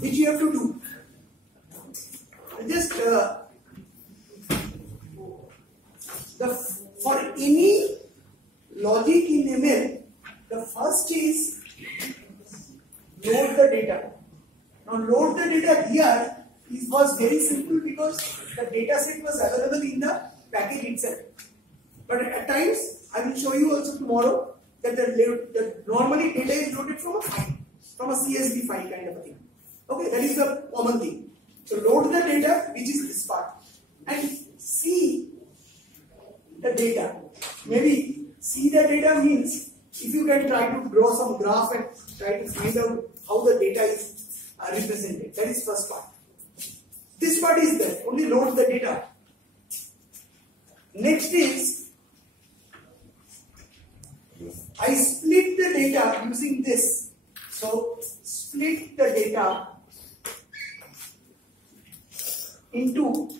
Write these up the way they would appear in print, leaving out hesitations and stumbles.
which you have to do. Just for any logic in ML, the first is load the data. Now load the data here was very simple because the data set was available in the package itself. But at times, I will show you also tomorrow that normally data is loaded from a file, from a CSV file kind of a thing. Okay, that is the common thing. So load the data, which is this part, and see the data. Maybe see the data means if you can try to draw some graph and try to find out how the data is represented. That is first part. This part is there, only load the data. Next is, I split the data using this. So split the data into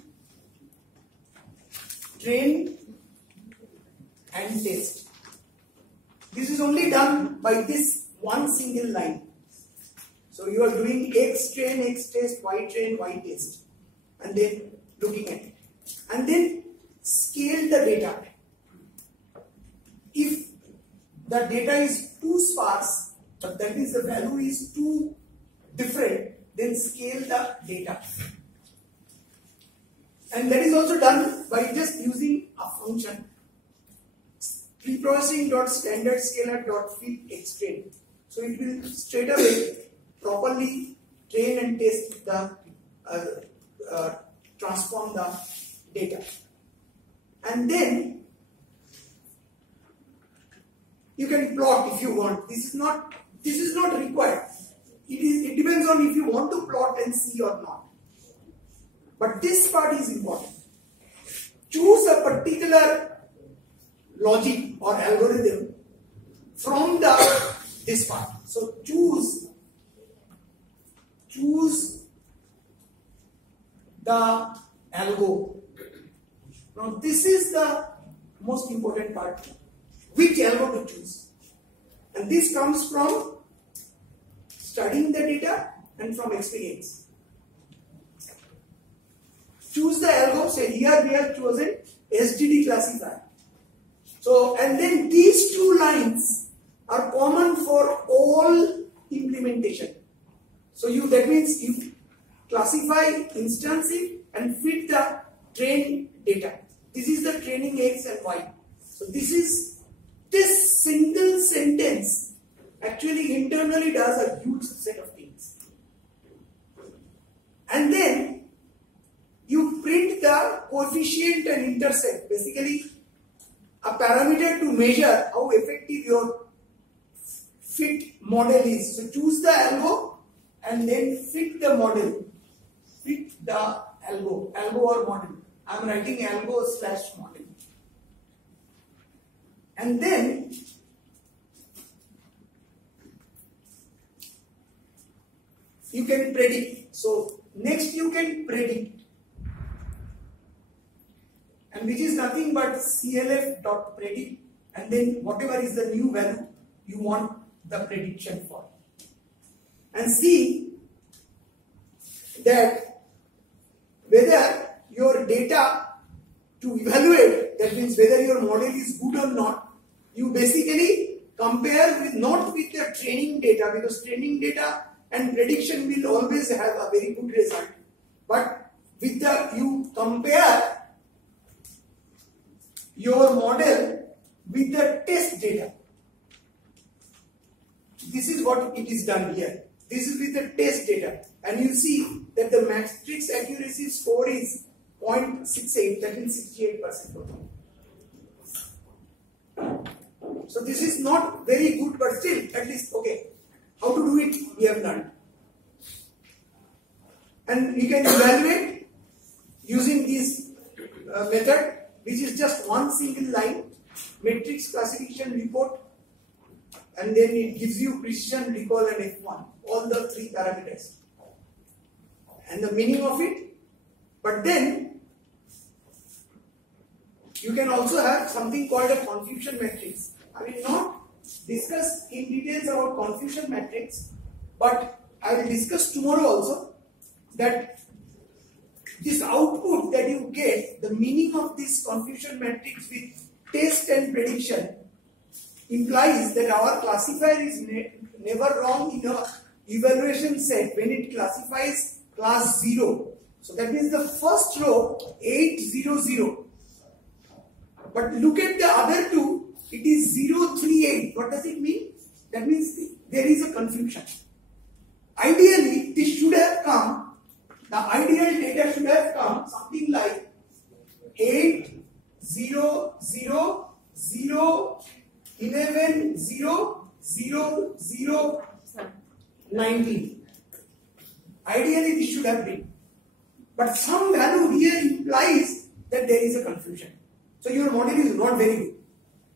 train and test. This is only done by this one single line. So you are doing X train, X test, Y train, Y test, and then looking at it. And then scale the data. If the data is too sparse, but that means the value is too different, then scale the data. And that is also done by just using a function preprocessing.standardscaler.fit_xtrain. So it will straight away properly train and test the transform the data. And then you can plot if you want. This is not required. It depends on if you want to plot and see or not. But this part is important. Choose a particular logic or algorithm from this part. So choose the algo. Now this is the most important part. Which algo to choose? And this comes from studying the data and from experience. Choose the algo. Say here we have chosen SDD classifier. So, and then these two lines are common for all implementation. So that means you classify, instance it, and fit the train data. This is the training X and Y. So this single sentence actually internally does a huge set of things. And then you print the coefficient and intercept, basically a parameter to measure how effective your fit model is. So choose the algo and then fit the model. Fit the algo or model. I am writing algo/model. And then you can predict. So next you can predict. And which is nothing but clf.predict, and then whatever is the new value you want the prediction for. And see that whether your data to evaluate, that means whether your model is good or not, you basically compare with not with the training data, because training data and prediction will always have a very good result. But with you compare your model with the test data. This is what it is done here. This is with the test data, and you see that the matrix accuracy score is 0.68, that means 68%. So this is not very good, but still at least okay. How to do it we have learned. And we can evaluate using this method, which is just one single line, matrix classification report, and then it gives you precision, recall and F1, all the three parameters and the meaning of it. But then you can also have something called a confusion matrix. I will not discuss in details about confusion matrix, but I will discuss tomorrow also, that this output that you get, the meaning of this confusion matrix with test and prediction implies that our classifier is never wrong in a evaluation set when it classifies class 0. So that means the first row 800. But look at the other two, it is 038. What does it mean? That means there is a confusion. Ideally, this should have come, the ideal data should have come something like 8 0 0 0 11 0 0 0 19. Ideally, this should have been. But some value here implies that there is a confusion. So your model is not very good.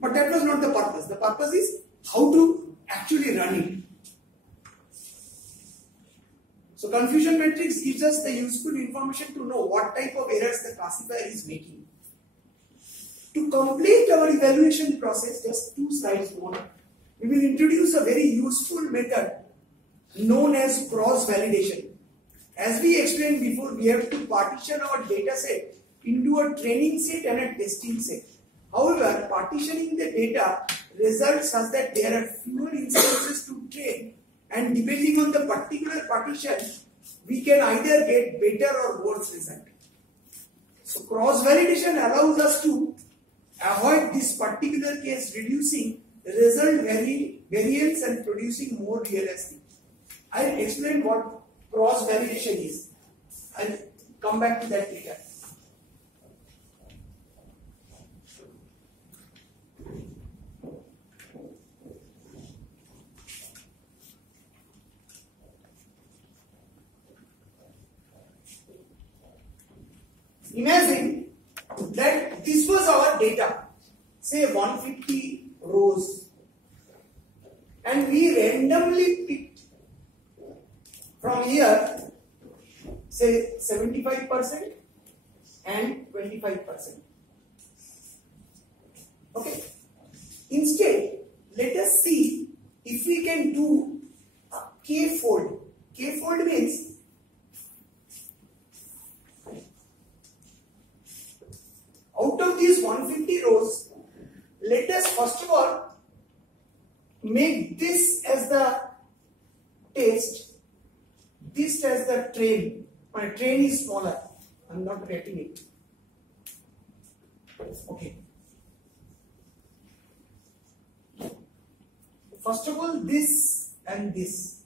But that was not the purpose. The purpose is how to actually run it. So confusion matrix gives us the useful information to know what type of errors the classifier is making. To complete our evaluation process, just 2 slides more, we will introduce a very useful method known as cross-validation. As we explained before, we have to partition our data set into a training set and a testing set. However, partitioning the data results such that there are fewer instances to train, and depending on the particular partition, we can either get better or worse result. So cross-validation allows us to avoid this particular case, reducing the result variance and producing more realistic. I will explain what cross-validation is. I will come back to that later. Imagine that this was our data, say 150 rows, and we randomly picked from here, say 75% and 25%. Okay. Instead, let us see if we can do a k-fold. K-fold means out of these 150 rows, let us first of all make this as the test, this as the train. My train is smaller, I am not getting it. Okay. First of all, this and this.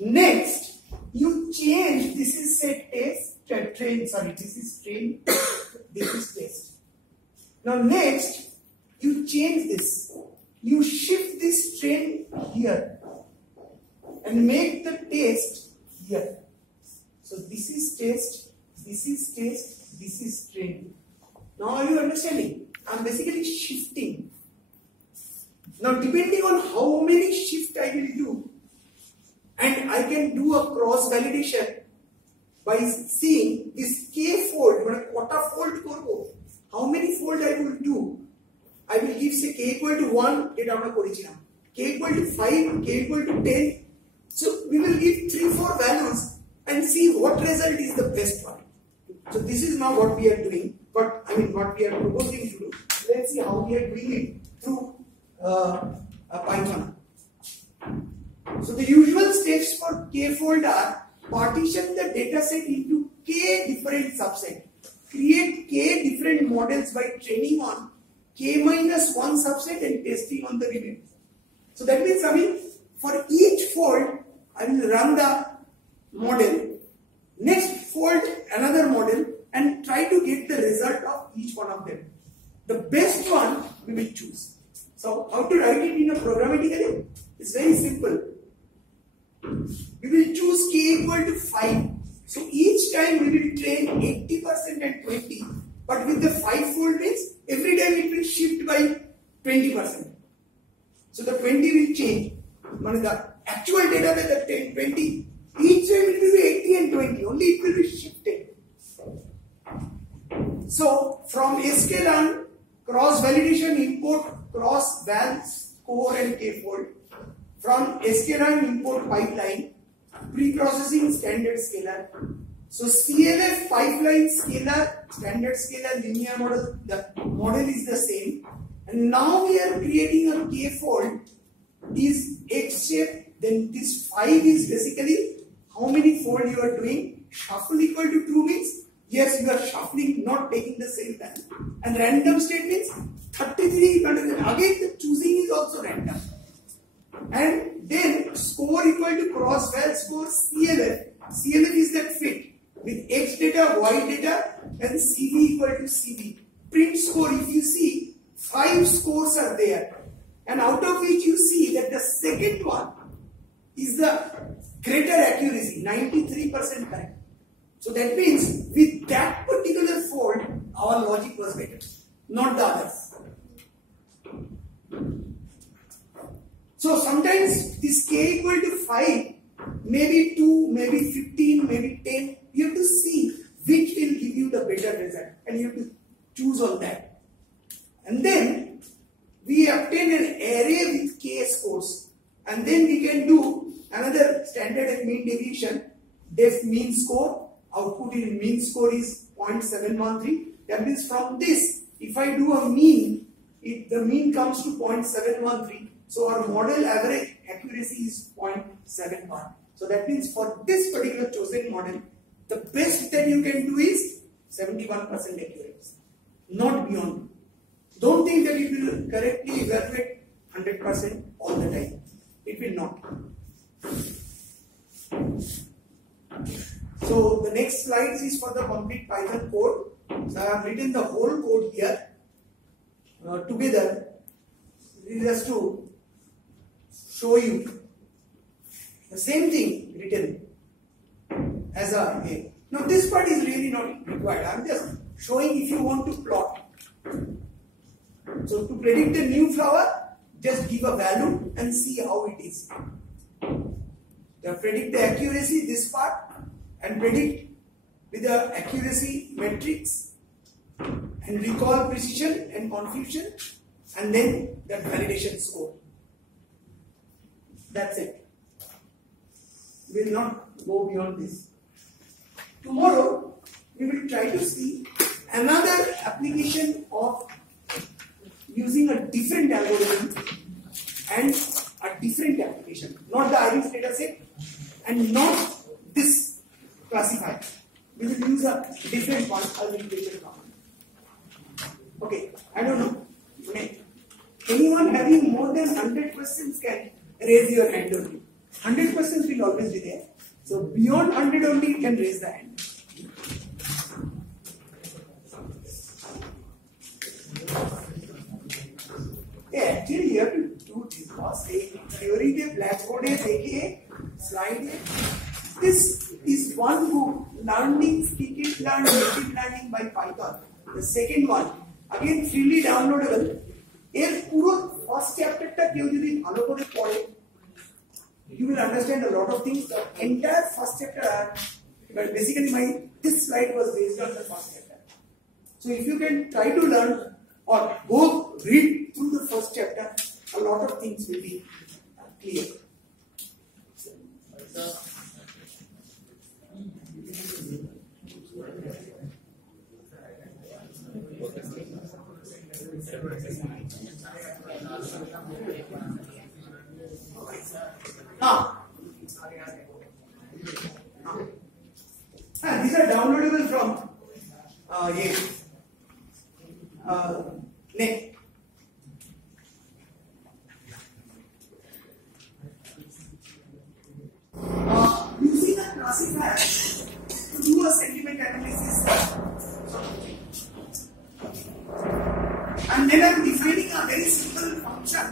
Next, you change, this is say train, sorry, this is train, this is test. Now next, you change this. You shift this train here and make the test here. So this is test, this is test, this is train. Now are you understanding? I am basically shifting. Now depending on how many shifts I will do, and I can do a cross validation by seeing this k-fold, how many fold I will do. I will give say k equal to 1, k equal to 5, k equal to 10. So we will give 3-4 values and see what result is the best one. So this is now what we are doing, what we are proposing to do. Let's see how we are doing it through Python. So the usual steps for k-fold are: partition the dataset into k different subsets. Create k different models by training on k-1 subset and testing on the remaining. So that means, for each fold, I will run the model. Next fold, another model, and try to get the result of each one of them. The best one we will choose. So how to write it in a programmatically? It's very simple. We will choose k equal to 5. So each time we will train 80% and 20. But with the 5-fold means every time it will shift by 20%. So the 20 will change. The actual data that the 10, 20, each time it will be 80 and 20. Only it will be shifted. So from sklearn, cross validation import cross val score and k-fold. From sklearn import pipeline. Pre-processing standard scalar. So CLF pipeline scalar, standard scalar linear model, the model is the same. And now we are creating a K-fold is X shape, then this 5 is basically how many fold you are doing. Shuffle equal to true means yes, you are shuffling, not taking the same time. And random state means 33, again the choosing is also random. And then score equal to cross val score CLF. CLF is that fit with X data, Y data and CV equal to CV. Print score, if you see 5 scores are there and out of which you see that the second one is the greater accuracy, 93% correct. So that means with that particular fold our logic was better, not the others. So sometimes this K equal to 5, maybe 2, maybe 15, maybe 10, you have to see which will give you the better result and you have to choose on that. And then we obtain an array with K scores and then we can do another standard and mean deviation, def mean score, output in mean score is 0.713. That means from this, if I do a mean, the mean comes to 0.713. So our model average accuracy is 0.71. So that means for this particular chosen model, the best that you can do is 71% accuracy, not beyond. Don't think that it will correctly evaluate 100% all the time. It will not. So the next slides is for the complete Python code. So I have written the whole code here together. This is just to show you the same thing written as a. Now this part is really not required. I am just showing if you want to plot. So to predict a new flower, just give a value and see how it is. Predict the accuracy, this part, and predict with the accuracy matrix and recall precision and confusion and then that validation score. That's it. We will not go beyond this. Tomorrow we will try to see another application of using a different algorithm and a different application, not the IRIS dataset and not this classifier. We will use a different one. I will take it down. Okay, I don't know. Anyone having more than 100 questions can raise your hand only. 100 questions will always be there. So beyond 100 only you can raise the hand. Yeah, actually you have to do this because theory के blackboard है देखिए slide है. This is one book, Learning, Speak It, Learn, Native Learning by Python. The second one, again freely downloadable. এর পুরো first chapter টা কেউ যদি ভালো করে পড়ে, you will understand a lot of things. The entire first chapter, but basically this slide was based on the first chapter. So if you can try to learn or go read through the first chapter, a lot of things will be clear. These are downloadable from net. Using a classifier to do a sentiment analysis, and then I am defining a very simple function,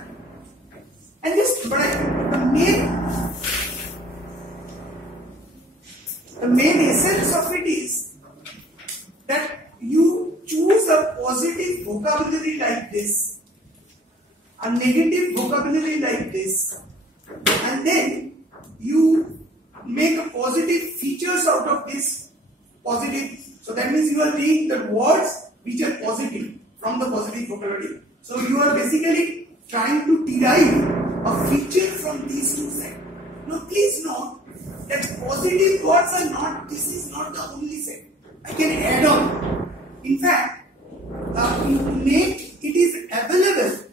and the main essence of it is that you choose a positive vocabulary like this, a negative vocabulary like this, and then you make a positive features out of this positive. So that means you are taking the words which are positive from the positive vocabulary. So you are basically trying to derive a feature from these two sets. Now please note, that positive words are not, this is not the only set. I can add on. In fact, in Make it is available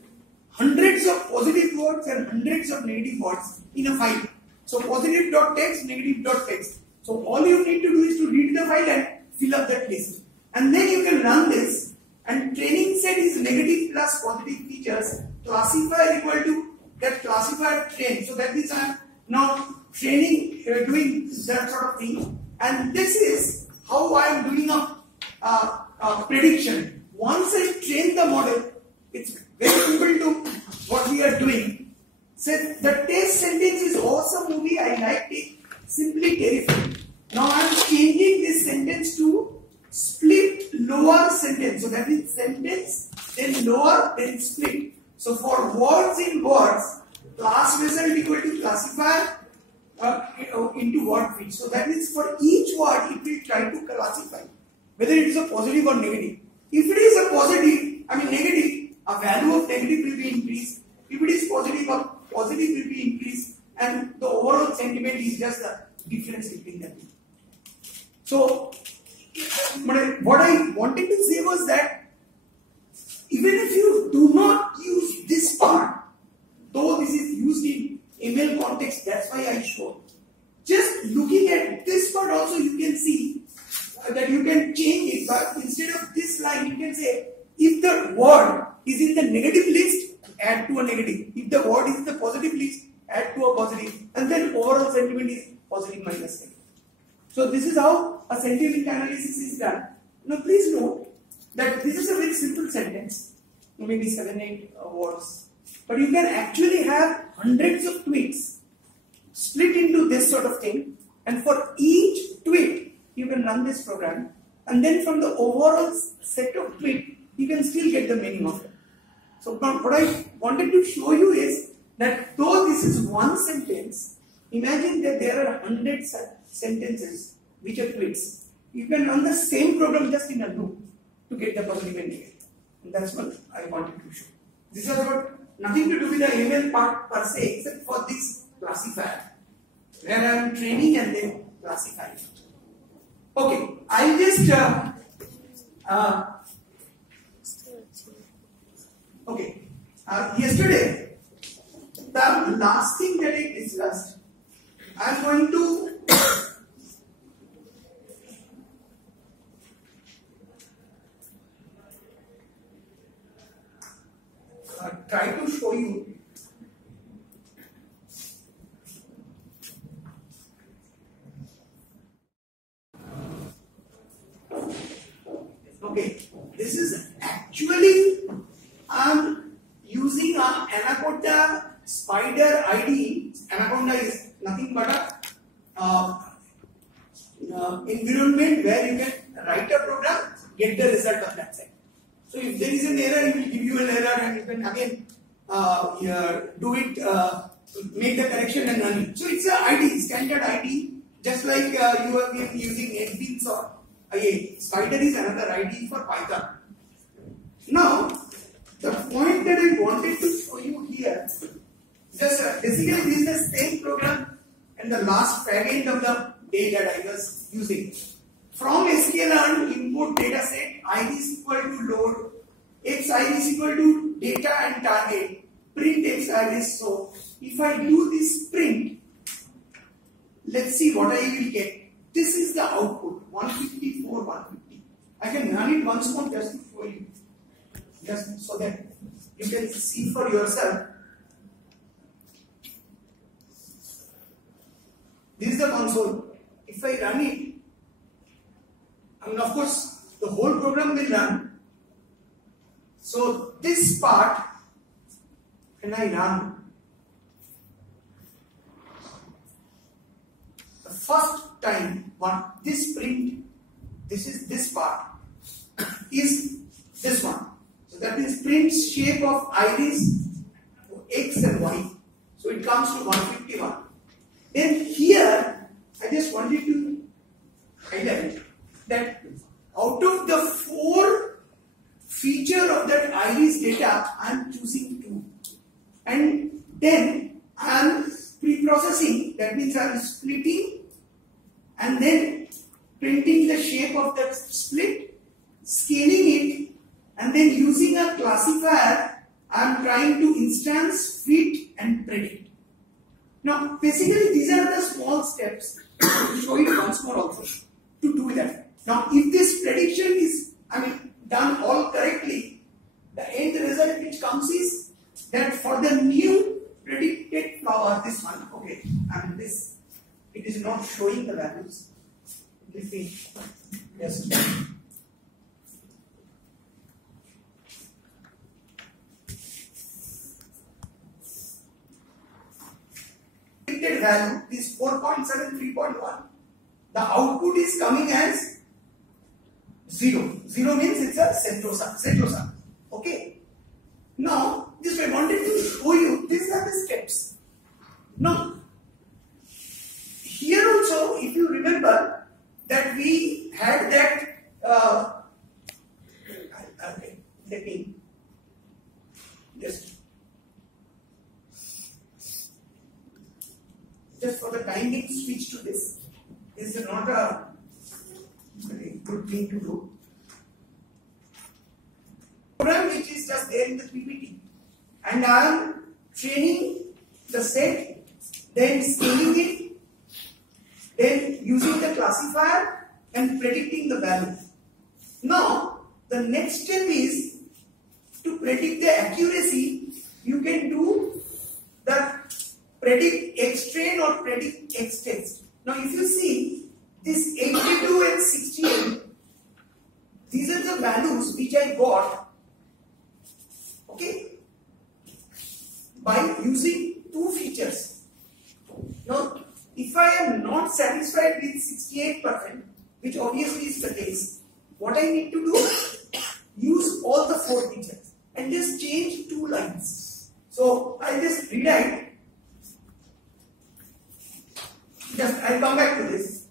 hundreds of positive words and hundreds of negative words in a file. So positive.text, negative.text. So all you need to do is to read the file and fill up that list. And then you can run this, and training set is negative plus positive features. Classifier equal to that classifier train. So that means I am now training, doing that sort of thing. And this is how I am doing a prediction. Once I train the model, it's very simple to what we are doing. Say the test sentence is awesome movie, I liked it, simply terrifying. Now I am changing this sentence to split lower sentence. So that means sentence, then lower, then split. So for words in words, class result equal to classifier into word fit. So that means for each word it will try to classify whether it is a positive or negative. If it is a positive, negative, a value of negative will be increased. If it is positive, a positive will be increased, and the overall sentiment is just the difference between them. So what I wanted to say was that even if you do not use this part, though this is used in ML context, that's why I showed. Just looking at this part also, you can see that you can change it, but instead of this line, you can say if the word is in the negative list, add to a negative. If the word is in the positive list, add to a positive, and then overall sentiment is positive minus negative. So this is how a sentiment analysis is done. Now please note that this is a very simple sentence, maybe 7-8 words, but you can actually have hundreds of tweets split into this sort of thing, and for each tweet you can run this program, and then from the overall set of tweet you can still get the meaning of it. So what I wanted to show you is that though this is one sentence, imagine that there are hundreds of sentences which are tweets. You can run the same program just in a loop to get the positive and negative. And that's what I wanted to show. This has got nothing to do with the ML part per se, except for this classifier, where I am training and then classifying. Okay, I'll just yesterday, the last thing that I discussed, I'm going to try to show you. Okay, this is actually using an Anaconda Spider IDE. Anaconda is nothing but a environment where you can write a program, get the result of that side. So if there is an error, it will give you an error, and you can again do it, make the correction and run it. So it's an IDE, standard IDE, just like you have been using NetBeans or again, Spider is another IDE for Python. Now, the point that I wanted to show you here, just basically this is the same program and the last fragment of the day that I was using. From sklearn input data set, ID is equal to load, x ID is equal to data and target, print x ID. So if I do this print, let's see what I will get. This is the output, 154, 150. I can run it once more just to show you, just so that you can see for yourself. This is the console. If I run it, of course, the whole program will run. So this part, when I run, the first time, this print, this part, is this one. So that means print shape of iris, x and y. So it comes to 151. Then here, I just wanted to highlight that out of the 4 feature of that iris data, I am choosing 2. And then I am pre-processing, that means I am splitting and then printing the shape of that split, scaling it, and then using a classifier, I am trying to instance, fit and predict. Now basically these are the small steps. I will show it once more also to do that. Now if this prediction is done all correctly, the end result which comes is that for the new predicted flower, this one, okay, this, it is not showing the values. Let me just predicted value, this 4.7, 3.1, the output is coming as 0. 0 means it's a centrosa. Okay. Now, just I wanted to show you, these are the steps. Now, here also, if you remember that we had that, okay, let me just for the time being switch to this. This is not a very good thing to do. Program which is just there in the PPT, and I am training the set, then scaling it, then using the classifier and predicting the value. Now the next step is to predict the accuracy. You can do the predict X train or predict X test. Now if you see this 82 and 68, these are the values which I got, okay, by using two features. Now if I am not satisfied with 68%, which obviously is the case, what I need to do, use all the four features and just change two lines. So I just rewrite. I'll come back to this.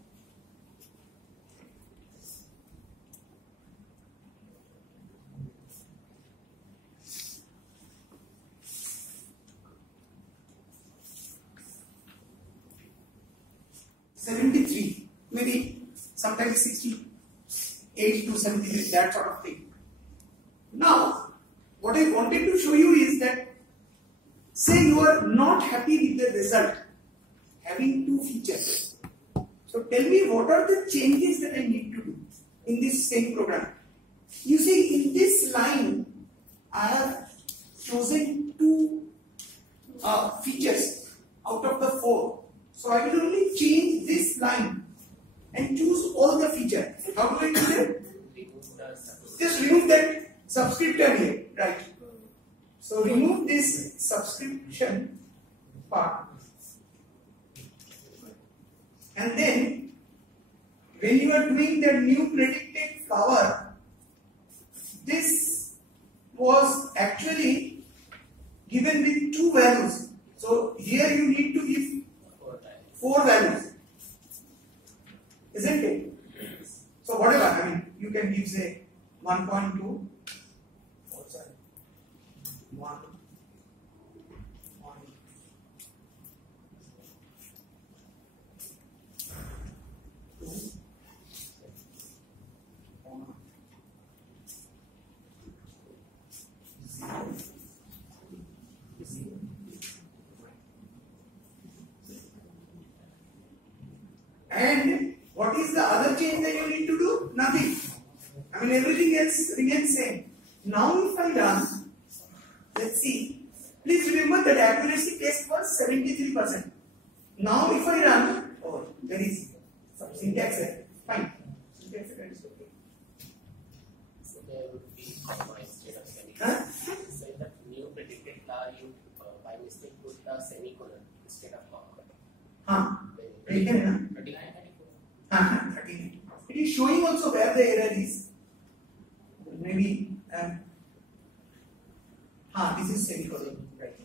Maybe sometimes 68 to 73, that sort of thing. Now, what I wanted to show you is that, say you are not happy with the result, having two features. So tell me what are the changes that I need to do in this same program. You see, in this line, I have chosen two features out of the four. So I will only change this line and choose all the features. How do I do that? Just remove that subscriptor here, right? So remove this subscription part. And then when you are doing the new predicted flower, this was actually given with two values. So here you need to give four values, isn't it? So whatever, you can give say 1.2, 1, 1, and what is the other change that you need to do? Nothing. Everything else remains same. Now if I run, let's see. Please remember that accuracy test was 73%. Now if I run, oh, there is some syntax error. Fine. Syntax error is okay. So there would be comma instead of semicolon. So in the new predicted flower, you by mistake put the semicolon instead of comma. 39. It is showing also where the error is. Maybe this is semicolon, right?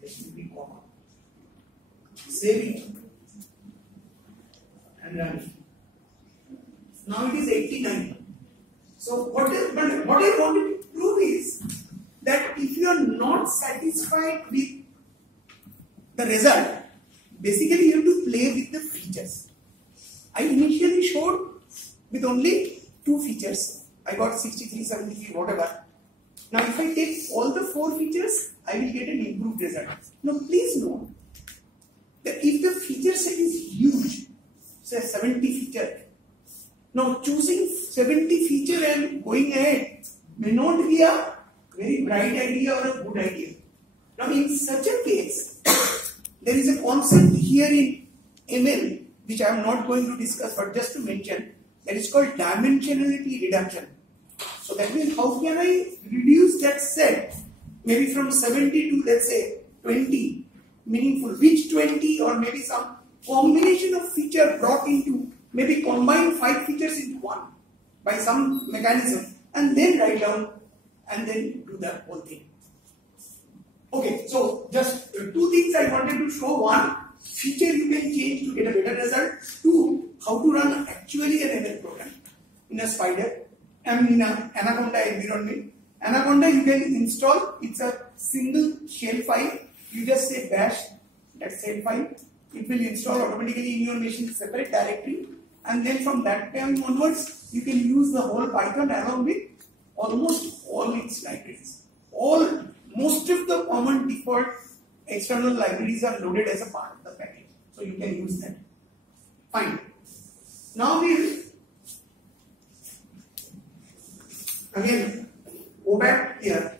This should be comma. Save it and run. Now it is 89. So what I wanted to prove is that if you are not satisfied with the result, basically you have to play with the features. I initially showed with only 2 features. I got 63, 73, whatever. Now if I take all the 4 features, I will get an improved result. Now please note that if the feature set is huge, say 70 feature, now choosing 70 feature and going ahead may not be a very bright idea or a good idea. Now in such a case, there is a concept here in ML which I am not going to discuss, but just to mention, that is called dimensionality reduction. So that means how can I reduce that set maybe from 70 to let's say 20 meaningful, which 20 or maybe some combination of feature brought into, maybe combine 5 features into one by some mechanism and then write down and then do the whole thing. Okay, so just 2 things I wanted to show. 1, feature you can change to get a better result. 2, how to run actually an ML program in a Spider and in an Anaconda environment. Anaconda you can install, it's a single shell file. You just say bash that shell file. It will install automatically in your machine separate directory, and then from that time onwards you can use the whole Python along with almost all its libraries. Most of the common default external libraries are loaded as a part of the package, so you can use that. Fine. Now we'll again go back here.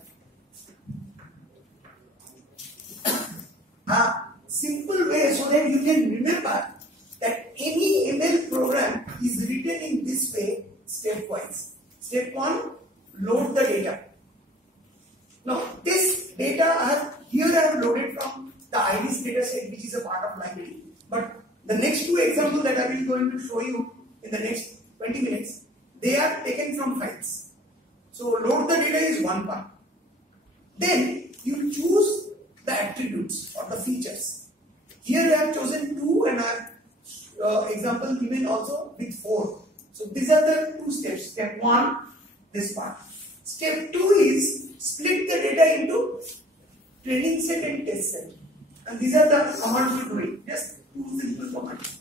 A simple way so that you can remember that any ML program is written in this way, stepwise. Step 1, load the data. Now this data I have loaded from the iris data set, which is a part of library. But the next 2 examples that I will going to show you in the next 20 minutes, they are taken from files. So load the data is one part. Then you choose the attributes or the features. Here I have chosen 2 and I have example given also with 4. So these are the 2 steps. Step 1, this part. Step 2 is split the data into training set and test set. And these are the commands you do it. Just 2 simple commands.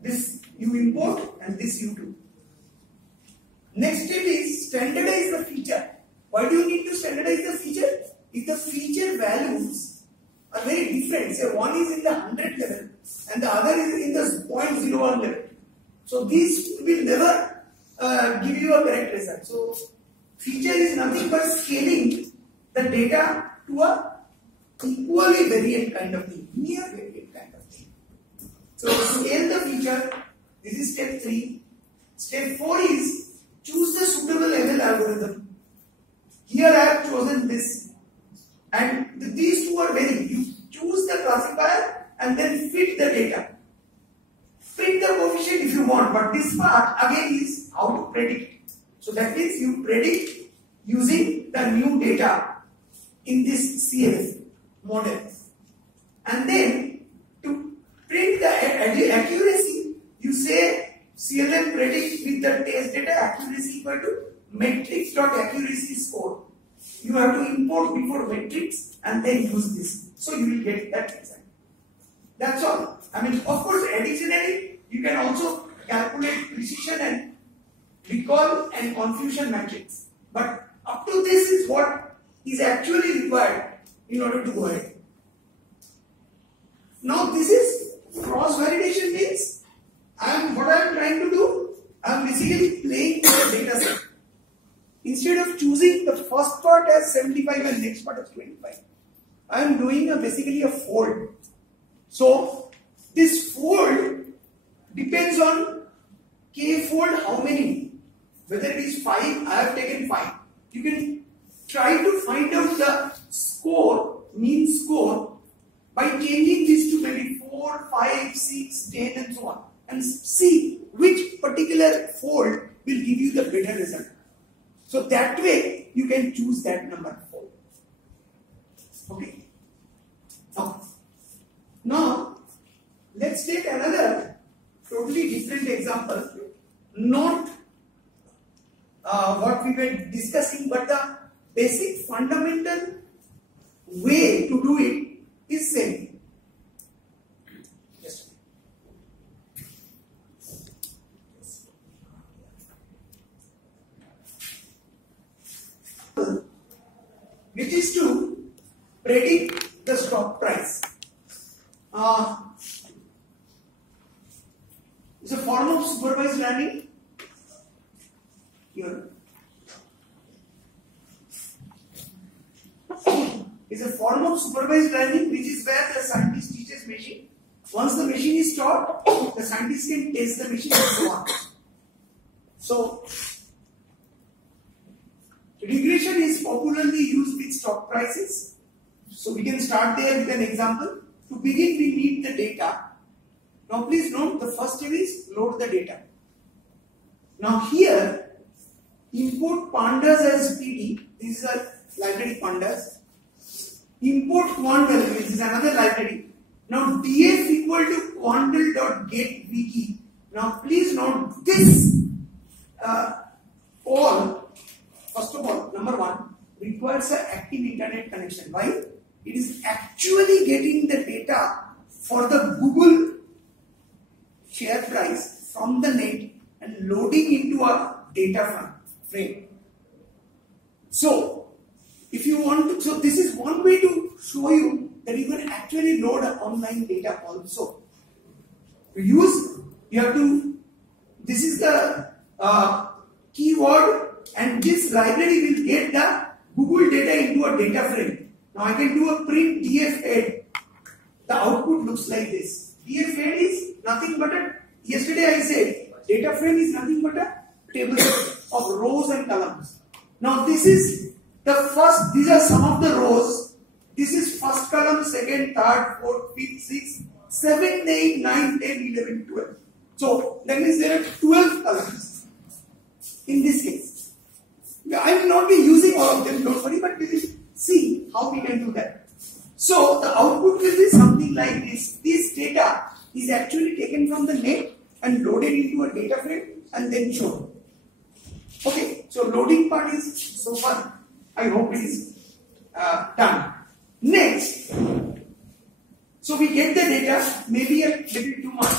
This you import and this you do. Next step is standardize the feature. Why do you need to standardize the feature? If the feature values are very different, say one is in the 100 level and the other is in the 0.01 level. So these will never give you a correct result. So feature is nothing but scaling the data to a equally variant kind of thing, near variant kind of thing. So scale the feature. This is step 3. Step 4 is choose the suitable ML algorithm. Here I have chosen this, and these 2 are very. You choose the classifier and then fit the data. Fit the coefficient if you want, but this part again is how to predict. So that means you predict using the new data in this CLF model, and then to print the accuracy, you say CLF predict with the test data accuracy equal to matrix.accuracy score. You have to import before matrix and then use this. So you will get that result. That's all. I mean, of course, additionally, you can also calculate precision and recall and confusion matrix. But up to this is what is actually required in order to go ahead. Now this is cross validation means what I am trying to do, I am basically playing with the data set. Instead of choosing the first part as 75 and next part as 25, I am doing basically a fold. So this fold depends on k fold how many. Whether it is 5, I have taken 5. You can try to find out the score, mean score, by changing this to maybe 4, 5, 6, 10 and so on, and see which particular fold will give you the better result. So that way you can choose that number fold. Okay. Now let's take another totally different example, not what we were discussing, but the basic fundamental way to do it is same. which is to predict the stock price. It's a form of supervised learning. Here. It's a form of supervised learning, which is where the scientist teaches machine. Once the machine is taught, the scientist can test the machine and so on. So, regression is popularly used with stock prices. So, we can start there with an example. To begin, we need the data. Now, please note the first step is load the data. Now, here, import pandas as PD. This is a library pandas. Import quandl, which is another library. Now, df equal to quandl.getWiki. Now, please note this all, first of all, number one, requires an active internet connection. Why? It is actually getting the data for the Google share price from the net and loading into a data frame. So, if you want to, so this is one way to show you that you can actually load online data also. To use, you have to, this is the keyword, and this library will get the Google data into a data frame. Now I can do a print df head. The output looks like this. Df head is nothing but a, yesterday I said, data frame is nothing but a table of rows and columns. Now this is the first, these are some of the rows. This is first column, second, third, fourth, fifth, sixth, 7, 8, 9, 10, 11, 12. So that means there are 12 columns in this case. I will not be using all of them, don't worry, but we will see how we can do that. So the output will be something like this. This data is actually taken from the net and loaded into a data frame and then shown. Okay, so loading part is so far, I hope it is done. Next, so we get the data, maybe a little too much.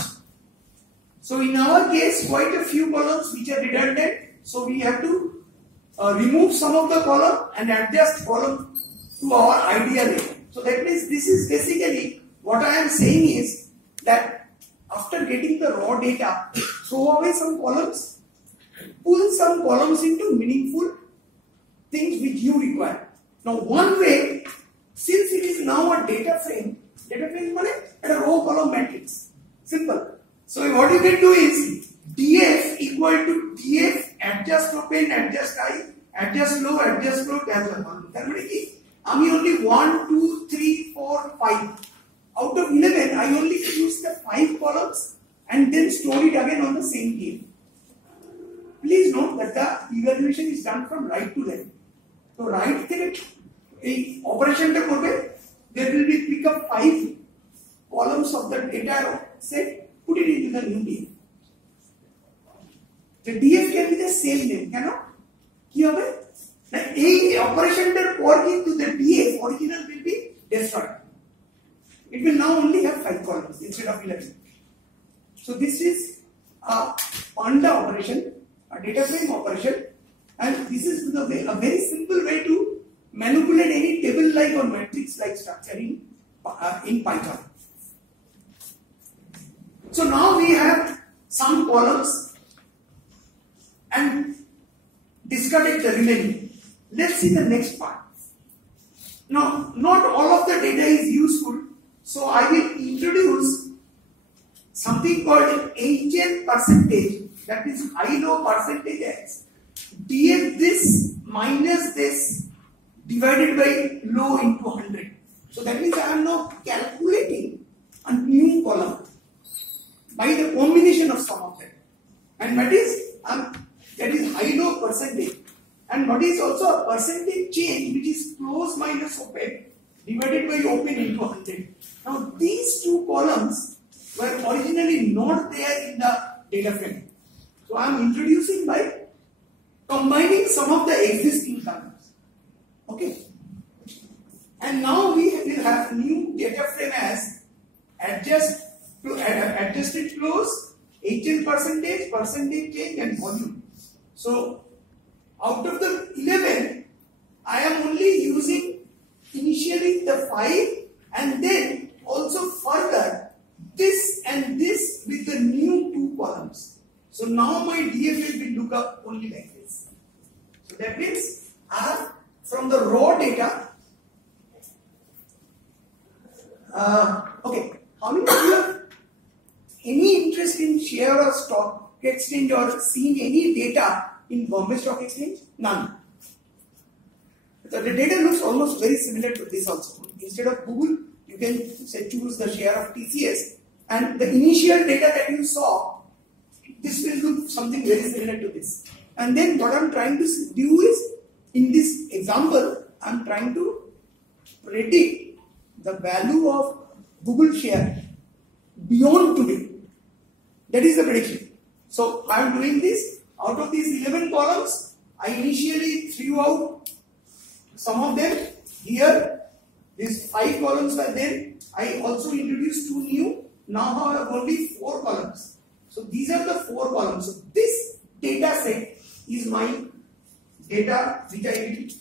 So in our case, quite a few columns which are redundant. So we have to remove some of the column and adjust column to our ideal. So that means this is basically what I am saying is that after getting the raw data, throw away some columns, pull some columns into meaningful things which you require. Now one way, since it is now a data frame is a row column matrix. Simple. So what you can do is df equal to df adjust open, adjust I, adjust low, cancel one. That means I only 1, 2, 3, 4, 5. Out of 11, I only use the 5 columns and then store it again on the same table. Please note that the evaluation is done from right to left. So right there, a operation there will be pick up 5 columns of the data set, put it into the new table. The df can be the same name, cannot? Here, the operation work into the df original will be destroyed. It will now only have 5 columns instead of 11. So this is a panda operation, a data frame operation, and this is the way, a very simple way to manipulate any table-like or matrix-like structure in Python. So now we have some columns and discarded the remaining. Let's see the next part. Now, not all of the data is useful, so I will introduce something called HL percentage, that is high-low percentage X. df this minus this divided by low into 100. So that means I am now calculating a new column by the combination of some of them. And that is high-low percentage. And what is also a percentage change, which is close minus open divided by open into 100. Now these two columns were originally not there in the data frame. So I am introducing by combining some of the existing columns. Okay. And now we will have new data frame as adjusted close, HL percentage, percentage change and volume. So out of the 11, I am only using initially the 5 and then also further this and this with the new 2 columns. So now my DFA will look up only like this. So that means from the raw data. Okay, how many of you have any interest in share or stock exchange or seeing any data in Bombay Stock Exchange? None. So the data looks almost very similar to this also. Instead of Google, you can say choose the share of TCS, and the initial data that you saw, this will look something very similar to this. And then what I'm trying to do is, in this example, I'm trying to predict the value of Google share beyond today. That is the prediction. So I am doing this. Out of these 11 columns, I initially threw out some of them here. These 5 columns were there. I also introduced 2 new. Now I have only 4 columns. So these are the 4 columns. So this data set is my data which I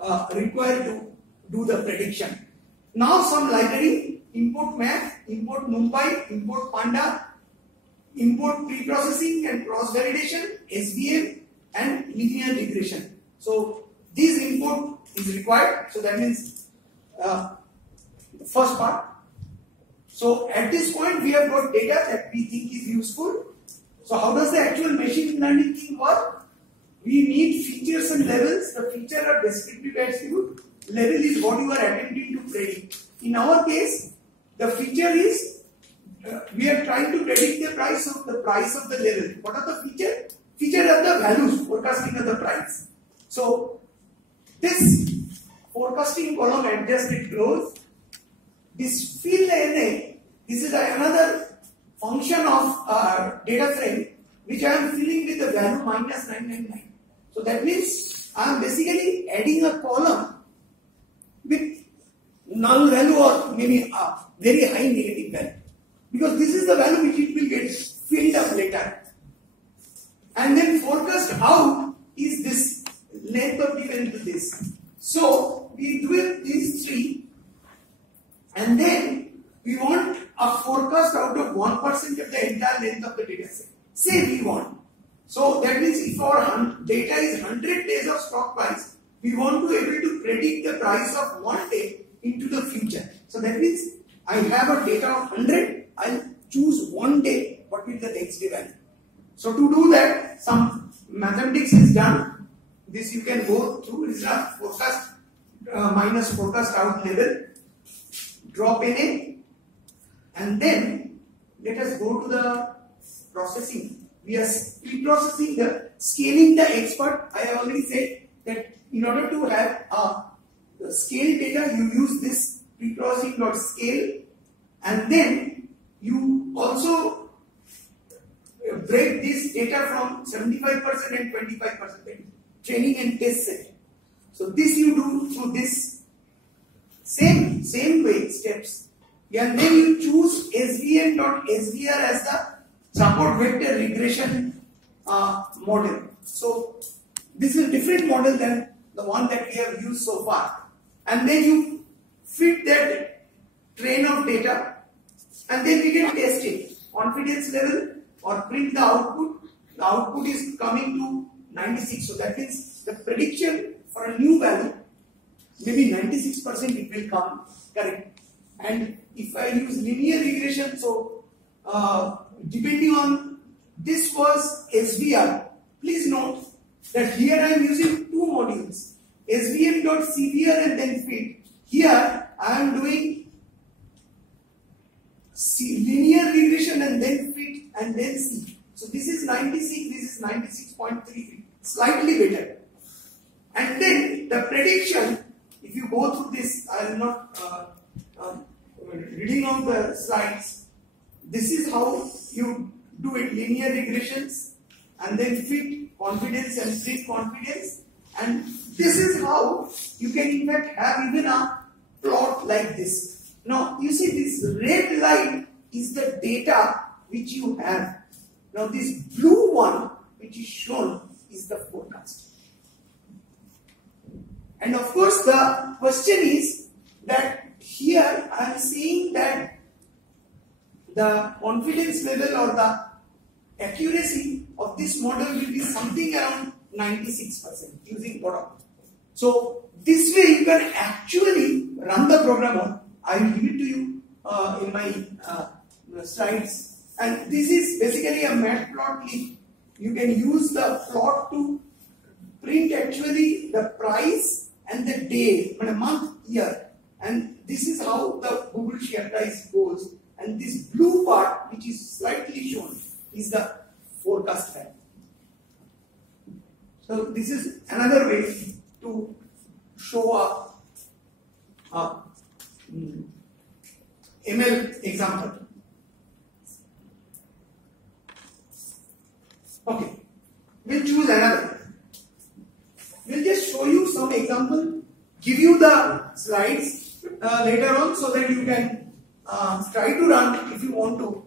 will require to do the prediction. Now some library, import math, import Mumbai, import Panda, import pre-processing and cross-validation, SVM and linear regression. So this import is required. So that means the first part. So at this point we have got data that we think is useful. So how does the actual machine learning thing work? We need features and levels. The feature are descriptive attribute. Level is what you are attempting to predict. In our case, the feature is we are trying to predict the price of the level. What are the feature? Feature are the values, forecasting of the price. So this forecasting column adjusted growth. This fill NA, this is another function of data frame which I am filling with the value minus 999. So that means I am basically adding a column with null value or maybe a very high negative value, because this is the value which it will get filled up later. And then forecast out is this length of given to this. So we do these 3, and then we want a forecast out of 1% of the entire length of the data set. Say we want. So that means if our data is 100 days of stock price, we want to be able to predict the price of 1 day into the future. So that means I have a data of 100, I'll choose 1 day, what will the next day value. So to do that, some mathematics is done. This you can go through. This is a forecast minus forecast out level. Drop NA, and then let us go to the processing. We are pre-processing the scaling the expert. I have already said that in order to have the scale data, you use this pre-processing.scale, and then you also break this data from 75% and 25% training and test set. So this you do through this same way steps, and then you choose svn.svr as the support vector regression model. So this is a different model than the one that we have used so far, and then you fit that train of data, and then we can test it, confidence level or print the output. The output is coming to 96, so that means the prediction for a new value, maybe 96% it will come correct. And if I use linear regression, so depending on this was SVR, please note that here I am using 2 modules, svm.cvr and then fit. Here I am doing linear regression and then fit and then C. So this is 96, this is 96.3, slightly better. And then the prediction, if you go through this, I am not reading on the slides. This is how you do it, linear regressions and then fit confidence and print confidence. And this is how you can in fact have even a plot like this. Now you see this red line is the data which you have. Now this blue one which is shown is the forecast. And of course, the question is that here I am saying that the confidence level or the accuracy of this model will be something around 96% using product. So this way you can actually run the program on. I will give it to you in my slides. And this is basically a matplotlib. You can use the plot to print actually the price and the day, month, year. And this is how the Google share price goes. And this blue part, which is slightly shown, is the forecast value. So this is another way to show a ML example. Okay, we'll choose another. We'll just show you some example, give you the slides later on so that you can try to run if you want to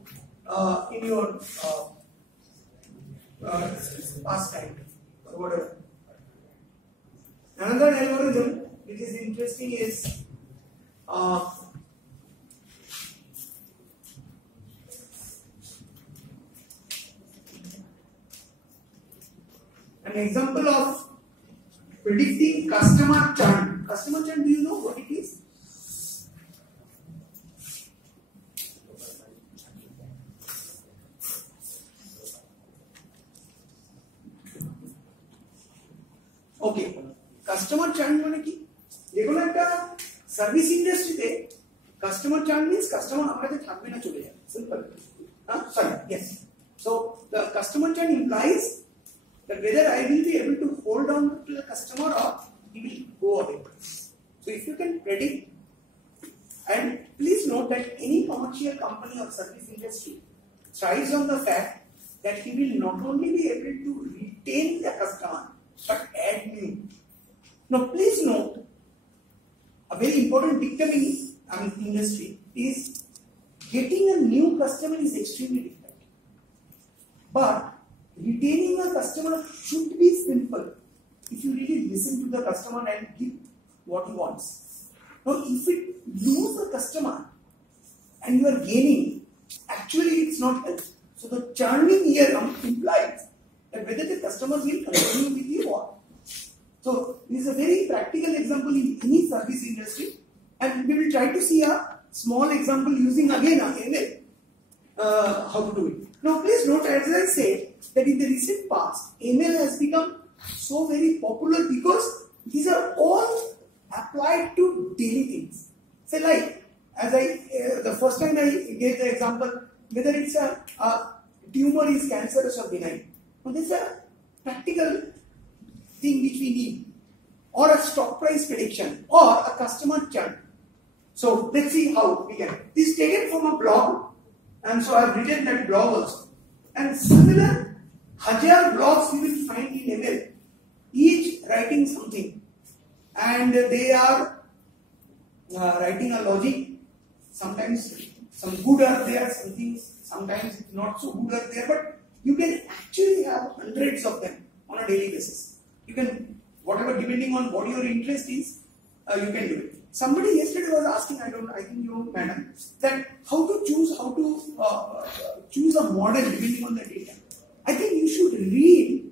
in your pastime or whatever. Another algorithm which is interesting is an example of predicting customer churn. Customer churn, do you know what it is? Okay, customer churn মানে কি? যেকোনো একটা service ইন্ডাস্ট্রিতে customer চার্ন means customer আমার কাছে থাকবে না, চলে যাবে, simple. Sorry, yes. So the customer churn implies that whether I will be able to hold on to the customer or he will go away. So if you can predict, and please note that any commercial company or service industry thrives on the fact that he will not only be able to retain the customer but add new. Now please note, a very important dictum in industry is getting a new customer is extremely difficult, but retaining a customer should be simple if you really listen to the customer and give what he wants. Now if you lose the customer and you are gaining, actually it's not healthy. So the churning here implies that whether the customer will continue with you or. So this is a very practical example in any service industry, and we will try to see a small example using again ML how to do it. Now please note, as I said, that in the recent past ML has become so very popular because these are all applied to daily things. Say like, as the first time I gave the example, whether it's a tumor is cancerous or benign. Now this is a practical thing which we need, or a stock price prediction, or a customer churn. So let's see how we can. This is taken from a blog, and so I've written that blog also. And similar 1,000 blogs you will find in ML, each writing something, and they are writing a logic. Sometimes some good are there, sometimes not so good are there, but you can actually have hundreds of them on a daily basis. You can, whatever, depending on what your interest is, you can do it. Somebody yesterday was asking, I think you, madam, that how to choose a model depending on the data. I think you should read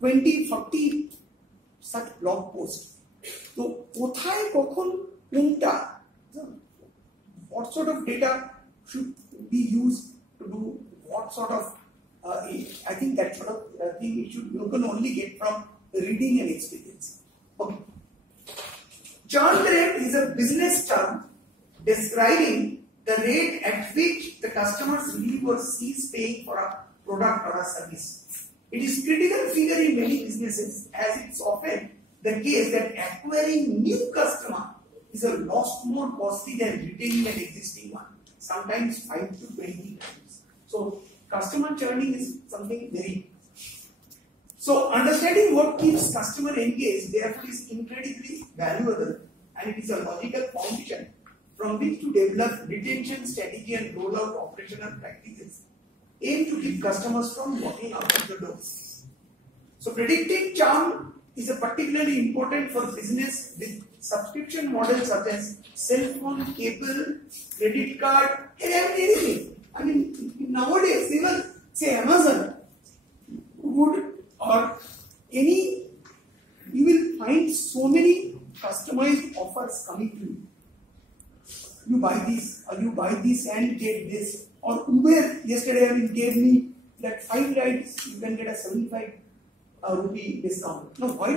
20, 40 such blog posts. So, কোথায় কখন কোনটা, what sort of data should be used to do what sort of I think that sort of thing you can only get from reading and experience. Okay. Churn rate is a business term describing the rate at which the customers leave or cease paying for a product or a service. It is critical figure in many businesses, as it's often the case that acquiring new customer is a lot more costly than retaining an existing one, sometimes 5 to 20 times. So customer churning is something very. So understanding what keeps customer engaged therefore is incredibly valuable, and it is a logical foundation from which to develop retention strategy and roll out operational practices aimed to keep customers from walking out of the door. So predicting churn is a particularly important for business with subscription models such as cell phone, cable, credit card, and anything. I mean, nowadays even say Amazon would or any, you will find so many customized offers coming to you. You buy this, or you buy this and get this. Or Uber yesterday gave me that 5 rides, you can get a 75 rupee discount. Now, why